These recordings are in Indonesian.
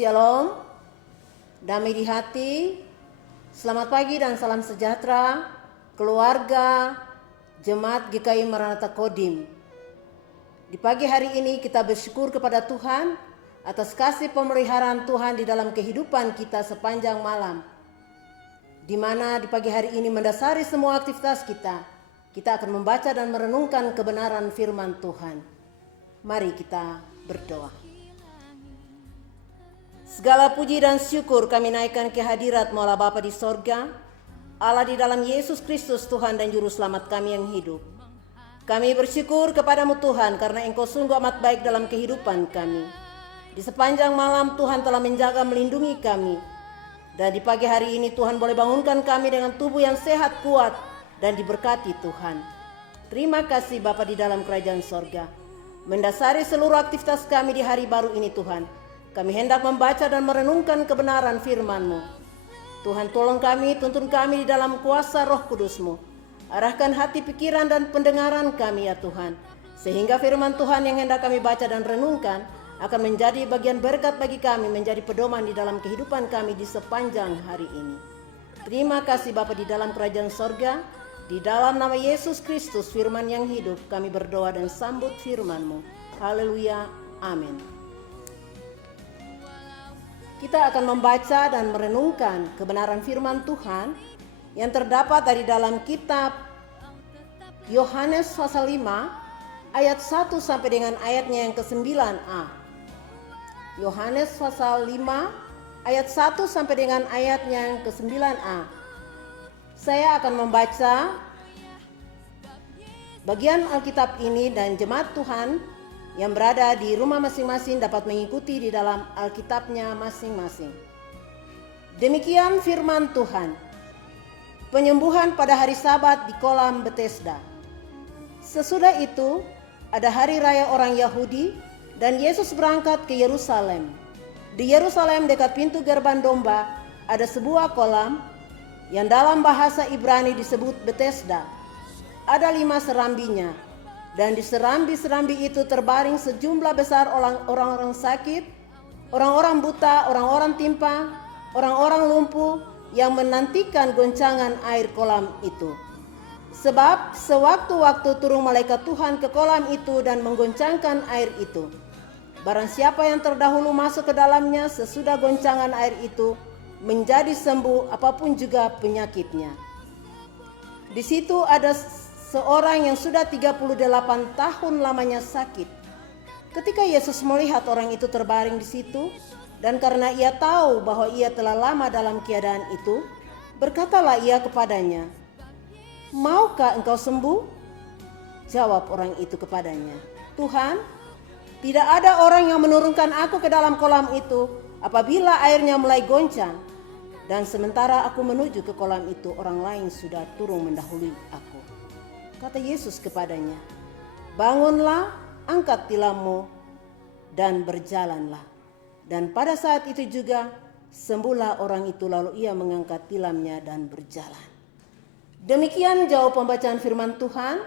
Shalom, damai di hati, selamat pagi dan salam sejahtera, keluarga, Jemaat GKI Maranatha Kodim. Di pagi hari ini kita bersyukur kepada Tuhan atas kasih pemeliharaan Tuhan di dalam kehidupan kita sepanjang malam. Di mana di pagi hari ini mendasari semua aktivitas kita akan membaca dan merenungkan kebenaran firman Tuhan. Mari kita berdoa. Segala puji dan syukur kami naikkan ke hadirat Maula Bapa di sorga, Allah di dalam Yesus Kristus Tuhan dan Juru Selamat kami yang hidup. Kami bersyukur kepadamu Tuhan karena Engkau sungguh amat baik dalam kehidupan kami. Di sepanjang malam Tuhan telah menjaga melindungi kami. Dan di pagi hari ini Tuhan boleh bangunkan kami dengan tubuh yang sehat, kuat, dan diberkati Tuhan. Terima kasih Bapa di dalam kerajaan sorga. Mendasari seluruh aktivitas kami di hari baru ini Tuhan, kami hendak membaca dan merenungkan kebenaran firman-Mu. Tuhan tolong kami, tuntun kami di dalam kuasa Roh Kudus-Mu. Arahkan hati, pikiran, dan pendengaran kami ya Tuhan. Sehingga firman Tuhan yang hendak kami baca dan renungkan akan menjadi bagian berkat bagi kami, menjadi pedoman di dalam kehidupan kami di sepanjang hari ini. Terima kasih Bapa di dalam kerajaan sorga. Di dalam nama Yesus Kristus firman yang hidup kami berdoa dan sambut firman-Mu. Haleluya, amin. Kita akan membaca dan merenungkan kebenaran firman Tuhan yang terdapat dari dalam kitab Yohanes pasal 5 ayat 1 sampai dengan ayatnya yang ke-9a. Yohanes pasal 5 ayat 1 sampai dengan ayatnya yang ke-9a. Saya akan membaca bagian Alkitab ini dan jemaat Tuhan yang berada di rumah masing-masing dapat mengikuti di dalam Alkitabnya masing-masing. Demikian firman Tuhan. Penyembuhan pada hari Sabat di kolam Betesda. Sesudah itu, ada hari raya orang Yahudi dan Yesus berangkat ke Yerusalem. Di Yerusalem dekat pintu gerbang domba ada sebuah kolam yang dalam bahasa Ibrani disebut Betesda. Ada 5 serambinya. Dan di serambi-serambi itu terbaring sejumlah besar orang-orang sakit, orang-orang buta, orang-orang timpang, orang-orang lumpuh yang menantikan goncangan air kolam itu. Sebab sewaktu-waktu turun malaikat Tuhan ke kolam itu dan menggoncangkan air itu. Barang siapa yang terdahulu masuk ke dalamnya sesudah goncangan air itu menjadi sembuh apapun juga penyakitnya. Di situ ada seorang yang sudah 38 tahun lamanya sakit. Ketika Yesus melihat orang itu terbaring di situ, dan karena ia tahu bahwa ia telah lama dalam keadaan itu, berkatalah ia kepadanya, "Maukah engkau sembuh?" Jawab orang itu kepadanya, "Tuhan, tidak ada orang yang menurunkan aku ke dalam kolam itu apabila airnya mulai goncang. Dan sementara aku menuju ke kolam itu, orang lain sudah turun mendahului aku." Kata Yesus kepadanya, "Bangunlah, angkat tilammu, dan berjalanlah." Dan pada saat itu juga sembuhlah orang itu, lalu ia mengangkat tilamnya dan berjalan. Demikian jauh pembacaan firman Tuhan.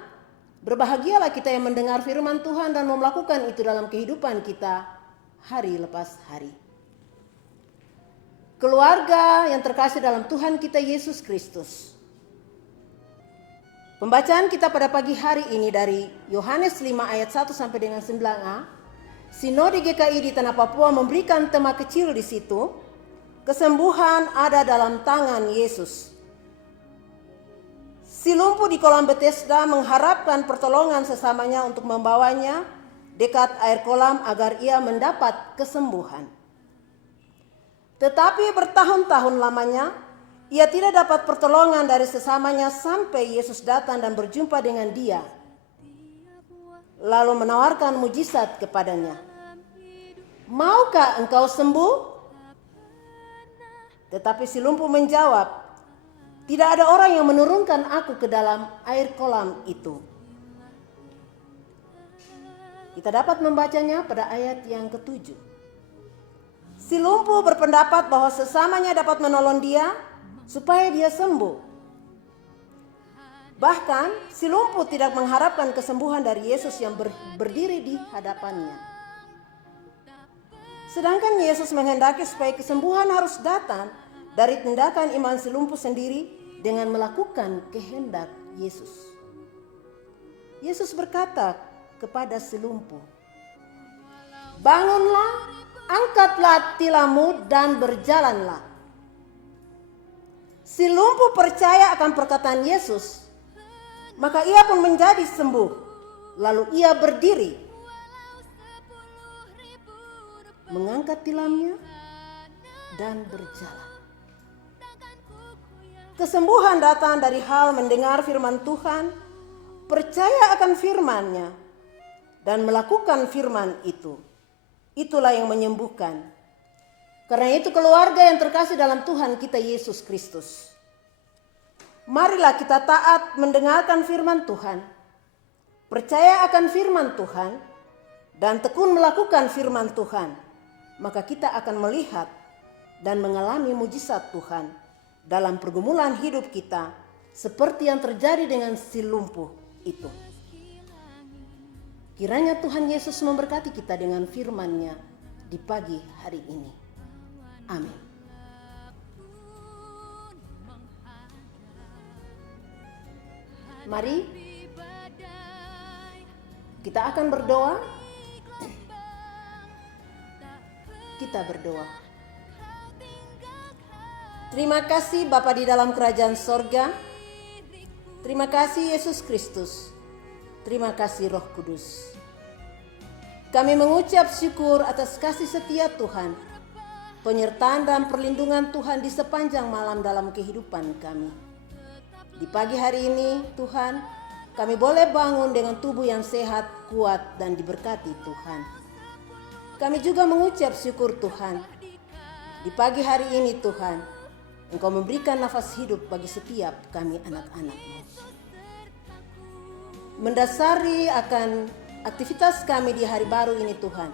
Berbahagialah kita yang mendengar firman Tuhan dan melakukan itu dalam kehidupan kita hari lepas hari. Keluarga yang terkasih dalam Tuhan kita Yesus Kristus. Pembacaan kita pada pagi hari ini dari Yohanes 5 ayat 1 sampai dengan 9a. Sinode GKI di Tanah Papua memberikan tema kecil di situ. Kesembuhan ada dalam tangan Yesus. Si lumpuh di kolam Betesda mengharapkan pertolongan sesamanya untuk membawanya dekat air kolam agar ia mendapat kesembuhan. Tetapi bertahun-tahun lamanya ia tidak dapat pertolongan dari sesamanya sampai Yesus datang dan berjumpa dengan dia. Lalu menawarkan mujizat kepadanya. "Maukah engkau sembuh?" Tetapi si lumpuh menjawab, "Tidak ada orang yang menurunkan aku ke dalam air kolam itu." Kita dapat membacanya pada ayat yang ke-7. Si lumpuh berpendapat bahwa sesamanya dapat menolong dia supaya dia sembuh. Bahkan si lumpuh tidak mengharapkan kesembuhan dari Yesus yang berdiri di hadapannya. Sedangkan Yesus menghendaki supaya kesembuhan harus datang dari tindakan iman si lumpuh sendiri dengan melakukan kehendak Yesus. Yesus berkata kepada si lumpuh, "Bangunlah, angkatlah tilammu dan berjalanlah." Si lumpuh percaya akan perkataan Yesus, maka ia pun menjadi sembuh. Lalu ia berdiri, mengangkat tilamnya dan berjalan. Kesembuhan datang dari hal mendengar firman Tuhan, percaya akan firman-Nya, dan melakukan firman itu. Itulah yang menyembuhkan. Karena itu keluarga yang terkasih dalam Tuhan kita Yesus Kristus, marilah kita taat mendengarkan firman Tuhan, percaya akan firman Tuhan, dan tekun melakukan firman Tuhan. Maka kita akan melihat dan mengalami mujizat Tuhan dalam pergumulan hidup kita, seperti yang terjadi dengan si lumpuh itu. Kiranya Tuhan Yesus memberkati kita dengan firman-Nya di pagi hari ini. Amin. Mari kita akan berdoa. Kita berdoa. Terima kasih Bapa di dalam kerajaan sorga. Terima kasih Yesus Kristus. Terima kasih Roh Kudus. Kami mengucap syukur atas kasih setia Tuhan, penyertaan dan perlindungan Tuhan di sepanjang malam dalam kehidupan kami. Di pagi hari ini Tuhan, kami boleh bangun dengan tubuh yang sehat, kuat, dan diberkati Tuhan. Kami juga mengucap syukur Tuhan. Di pagi hari ini Tuhan, Engkau memberikan nafas hidup bagi setiap kami anak-anak-Mu. Mendasari akan aktivitas kami di hari baru ini Tuhan,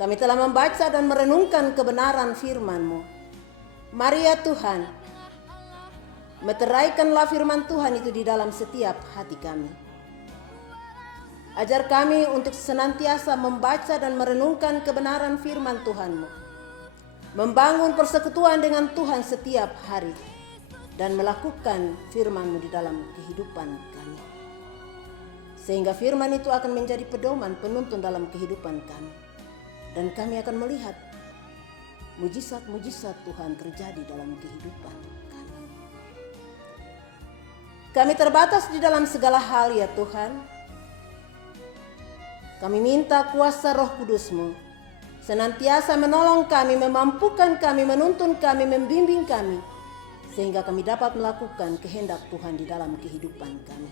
kami telah membaca dan merenungkan kebenaran firman-Mu. Mari ya Tuhan, meteraikanlah firman Tuhan itu di dalam setiap hati kami. Ajar kami untuk senantiasa membaca dan merenungkan kebenaran firman Tuhan-Mu, membangun persekutuan dengan Tuhan setiap hari, dan melakukan firman-Mu di dalam kehidupan kami. Sehingga firman itu akan menjadi pedoman penuntun dalam kehidupan kami. Dan kami akan melihat mujizat-mujizat Tuhan terjadi dalam kehidupan kami. Kami terbatas di dalam segala hal ya Tuhan. Kami minta kuasa Roh Kudus-Mu senantiasa menolong kami, memampukan kami, menuntun kami, membimbing kami, sehingga kami dapat melakukan kehendak Tuhan di dalam kehidupan kami.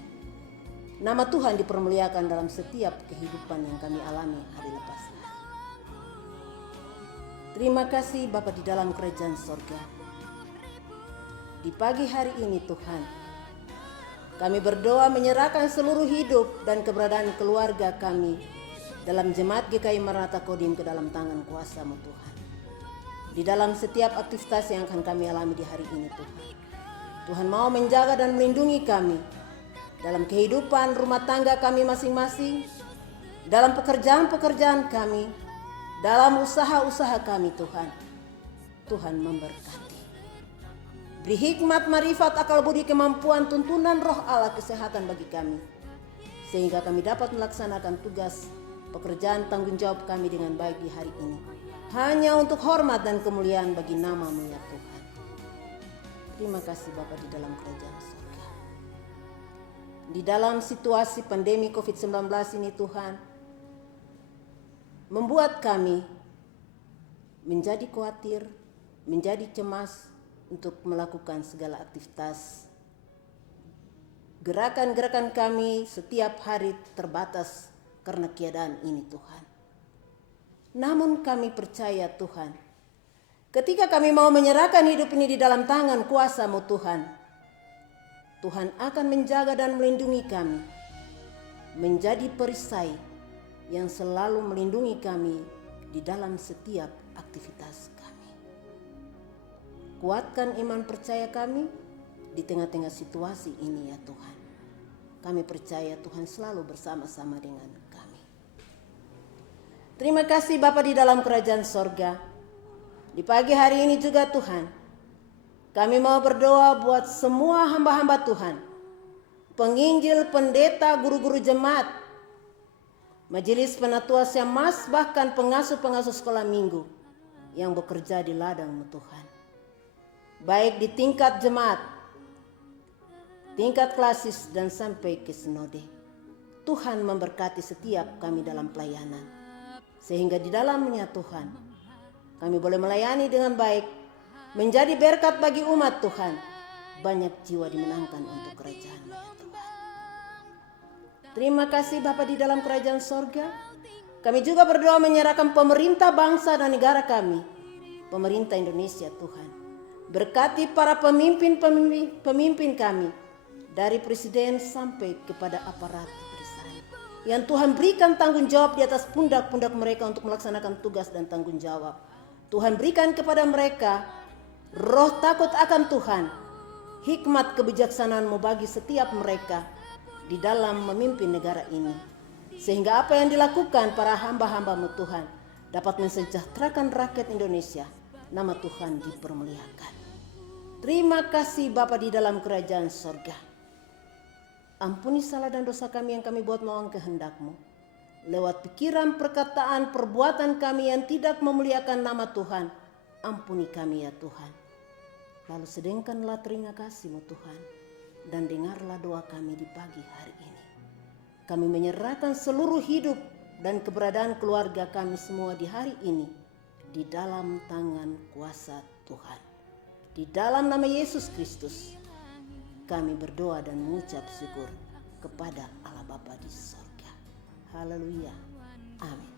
Nama Tuhan dipermuliakan dalam setiap kehidupan yang kami alami hari lepas hari. Terima kasih Bapa di dalam kerajaan sorga. Di pagi hari ini Tuhan, kami berdoa menyerahkan seluruh hidup dan keberadaan keluarga kami dalam Jemaat GKI Maranatha Kodim ke dalam tangan kuasa-Mu Tuhan. Di dalam setiap aktivitas yang akan kami alami di hari ini Tuhan, Tuhan mau menjaga dan melindungi kami dalam kehidupan rumah tangga kami masing-masing, dalam pekerjaan-pekerjaan kami, dalam usaha-usaha kami Tuhan. Tuhan memberkati. Beri hikmat, marifat, akal budi, kemampuan, tuntunan Roh Allah, kesehatan bagi kami, sehingga kami dapat melaksanakan tugas pekerjaan tanggung jawab kami dengan baik di hari ini, hanya untuk hormat dan kemuliaan bagi nama-Mu ya Tuhan. Terima kasih Bapa di dalam kerajaan surga. Di dalam situasi pandemi COVID-19 ini Tuhan, membuat kami menjadi khawatir, menjadi cemas untuk melakukan segala aktivitas. Gerakan-gerakan kami setiap hari terbatas karena keadaan ini Tuhan. Namun kami percaya Tuhan, ketika kami mau menyerahkan hidup ini di dalam tangan kuasa-Mu Tuhan, Tuhan akan menjaga dan melindungi kami, menjadi perisai yang selalu melindungi kami di dalam setiap aktivitas kami. Kuatkan iman percaya kami di tengah-tengah situasi ini ya Tuhan. Kami percaya Tuhan selalu bersama-sama dengan kami. Terima kasih Bapa di dalam kerajaan sorga. Di pagi hari ini juga Tuhan, kami mau berdoa buat semua hamba-hamba Tuhan, penginjil, pendeta, guru-guru jemaat, majelis penatua syammas, bahkan pengasuh-pengasuh sekolah minggu yang bekerja di ladang-Mu Tuhan. Baik di tingkat jemaat, tingkat klasis, dan sampai ke sinode. Tuhan memberkati setiap kami dalam pelayanan, sehingga di dalamnya Tuhan, kami boleh melayani dengan baik, menjadi berkat bagi umat Tuhan. Banyak jiwa dimenangkan untuk kerajaan-Mu ya Tuhan. Terima kasih Bapa di dalam kerajaan sorga. Kami juga berdoa menyerahkan pemerintah bangsa dan negara kami, pemerintah Indonesia Tuhan. Berkati para pemimpin kami, dari presiden sampai kepada aparat pemerintahan, yang Tuhan berikan tanggung jawab di atas pundak-pundak mereka untuk melaksanakan tugas dan tanggung jawab. Tuhan berikan kepada mereka roh takut akan Tuhan, hikmat kebijaksanaan-Mu bagi setiap mereka di dalam memimpin negara ini, sehingga apa yang dilakukan para hamba-hamba-Mu Tuhan dapat mensejahterakan rakyat Indonesia. Nama Tuhan dipermuliakan. Terima kasih Bapa di dalam kerajaan sorga. Ampuni salah dan dosa kami yang kami buat melawan kehendak-Mu, lewat pikiran, perkataan, perbuatan kami yang tidak memuliakan nama Tuhan. Ampuni kami ya Tuhan. Lalu sedengkanlah telinga kasih-Mu Tuhan, dan dengarlah doa kami di pagi hari ini. Kami menyerahkan seluruh hidup dan keberadaan keluarga kami semua di hari ini di dalam tangan kuasa Tuhan. Di dalam nama Yesus Kristus kami berdoa dan mengucap syukur kepada Allah Bapa di sorga. Haleluya. Amin.